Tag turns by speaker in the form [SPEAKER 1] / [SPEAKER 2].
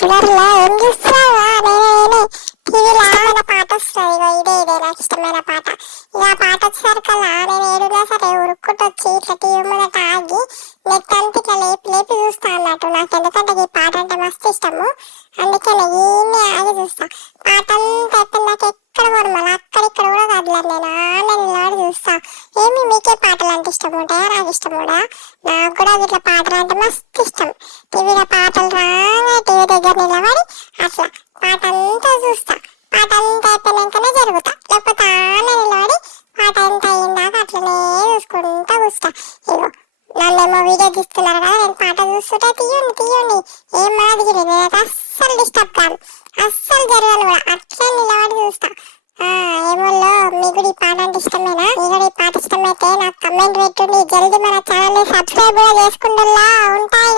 [SPEAKER 1] చూడరులా ఏం చూస్తున్నావా నేనే టీవీలో ఏమైనా పాట వస్తుంది. ఇగో ఇదే ఇదే నాకు ఇష్టమైన పాట. ఇక ఆ పాట వచ్చేసరికల్లా నేను ఏడున్నా సరే ఉరుక్కుంటూ వచ్చి ఇట్లా టీవీ ముందట ఆగి నెట్ అంతా ఇట్లా లేపి లేపి చూస్తా అన్నట్టు. నాకు ఎందుకంటే ఈ పాట అంటే మస్తు ఇష్టము. అందుకే నేను ఈయన్ని ఆగి చూస్తా. పాట అంతా అయిపోయినాక ఎక్కడ కూడా మళ్ళీ. అక్కడిక్కడ కూడా కదలేదు నేను ఆన్లైన్ నిలబడి చూస్తా. ఏమి మీకే పాటలు అంటే ఇష్టం ఉంటాయా? నాకు ఇష్టం కూడా నాకు కూడా ఇట్లా పాటలు అంటే మస్తు ఇష్టం. టీవీలో పాటలు రా అయ్య దగ్గర నిలబడి అట్లా పాటంతా చూస్తా. అంత అయిపోయాకనే జరుగుతా. లేకపోతే ఆమె నిలబడి పాట ఎంత అయ్యిందాక అట్లనే చూసుకుంటా చూస్తా ఇగో నన్నేమో వీడియో తీస్తున్నారు కదా నేను పాట చూస్తుంటే తీయండి తీయండి. ఏం మాదిరి నేనైతే అస్సలు డిస్టర్బ్ కాదు అస్సలు జరగాలి కూడా. అట్లే నిలబడి చూస్తా. ఏమోలో మీకు ఈ పాట అంటే ఇష్టమేనా? మీకు ఈ పాట ఇష్టమైతే నాకు కమెంట్ పెట్టండి. జల్దీ మన ఛానల్ని సబ్స్క్రైబ్ కూడా చేసుకుంటున్నా ఉంటాయి